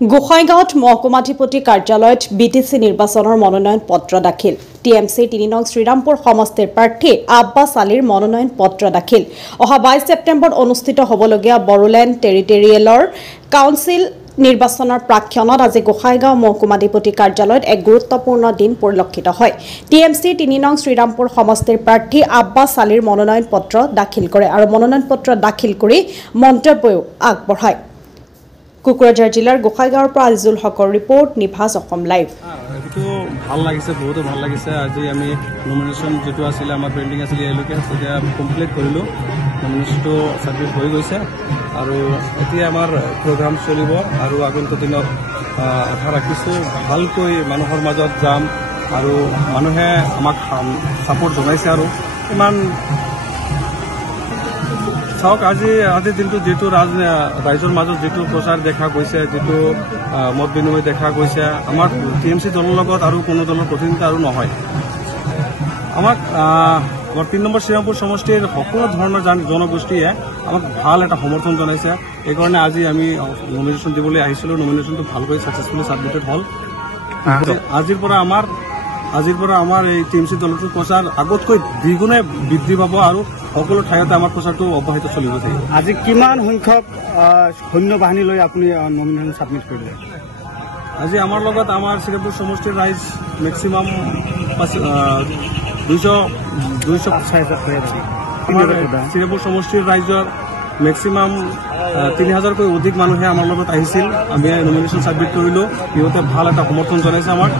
গোসাইগাঁৱত মহকুমাধিপতি কাৰ্যালয়ত বিটিচি নিৰ্বাচনৰ মনোনয়ন পত্ৰ দাখিল। টিএমচি ৩ নং শ্ৰীৰামপুৰ সমষ্টিৰ প্ৰাৰ্থী আব্বাছ আলীৰ মনোনয়ন পত্ৰ দাখিল। অহা ২২ ছেপ্টেম্বৰত অনুষ্ঠিত হ'বলগীয়া বড়োলেণ্ড টেৰিটৰিয়েলৰ কাউন্সিল নিৰ্বাচনৰ প্ৰাক্ষণত আজি গোসাইগাঁও মহকুমাধিপতি কাৰ্যালয়ত এক গুৰুত্বপূৰ্ণ দিন পৰিলক্ষিত হয়। টিএমচি ৩ নং শ্ৰীৰামপুৰ সমষ্টিৰ প্ৰাৰ্থী আব্বাছ আলীৰ মনোনয়ন পত্ৰ দাখিল কৰে আৰু মনোনয়ন পত্ৰ দাখিল কৰি মন্তব্যও আগবঢ়ায়। কুকুৰাঝাৰ জিলাৰ গোসাইগাঁৱৰ পৰা আজিজুল হকৰ ৰিপৰ্ট, নিভাজ অসম লাইভ। এইটো ভাল লাগিছে, বহুতো ভাল লাগিছে। আজি আমি নমিনেশ্যন যিটো আছিলে আমাৰ পেণ্ডিং আছিলে এওঁলোকে তেতিয়া কমপ্লিট কৰিলোঁ। নমিনেশ্যনটো ছাবমিট হৈ গৈছে আৰু এতিয়া আমাৰ প্ৰগ্ৰাম চলিব আৰু আগন্তুক দিনত আশা ৰাখিছোঁ ভালকৈ মানুহৰ মাজত যাম আৰু মানুহে আমাক ছাপোৰ্ট জনাইছে আৰু ইমান চাওক আজিৰ দিনটো যিটো ৰাইজৰ মাজত যিটো প্ৰচাৰ দেখা গৈছে, যিটো মত বিনিময় দেখা গৈছে, আমাৰ টিএমচি দলৰ লগত আৰু কোনো দলৰ প্ৰতিনিধিত্ব আৰু নহয়। আমাক ৩ নম্বৰ শ্ৰীৰামপুৰ সমষ্টিৰ সকলো ধৰণৰ জনগোষ্ঠীয়ে আমাক ভাল এটা সমৰ্থন জনাইছে। এইকাৰণে আজি আমি নমিনেশ্যন দিবলৈ আহিছিলোঁ। নমিনেশ্যনটো ভালকৈ ছাকচেছফুলি ছাবমিটেড হ'ল। আজিৰ পৰা আমাৰ এই টিএমচি দলটোৰ প্ৰচাৰ আগতকৈ দ্বিগুণে বৃদ্ধি পাব আৰু সকলো ঠাইতে আমাৰ প্ৰচাৰটো অব্যাহত চলিব থাকিব। আজি কিমান সংখ্যক সৈন্য বাহিনী লৈ আপুনি নমিনেশ্যন ছাবমিট কৰিলে? আজি আমাৰ লগত আমাৰ শ্ৰীৰামপুৰ সমষ্টিৰ ৰাইজ মেক্সিমাম 200 শ্ৰীৰামপুৰ সমষ্টিৰ ৰাইজৰ মেক্সিমাম ৩,০০০কৈ অধিক মানুহে আমাৰ লগত আহিছিল। আমি নমিনেশ্যন ছাবমিট কৰিলোঁ। সিহঁতে ভাল এটা সমৰ্থন জনাইছে আমাক।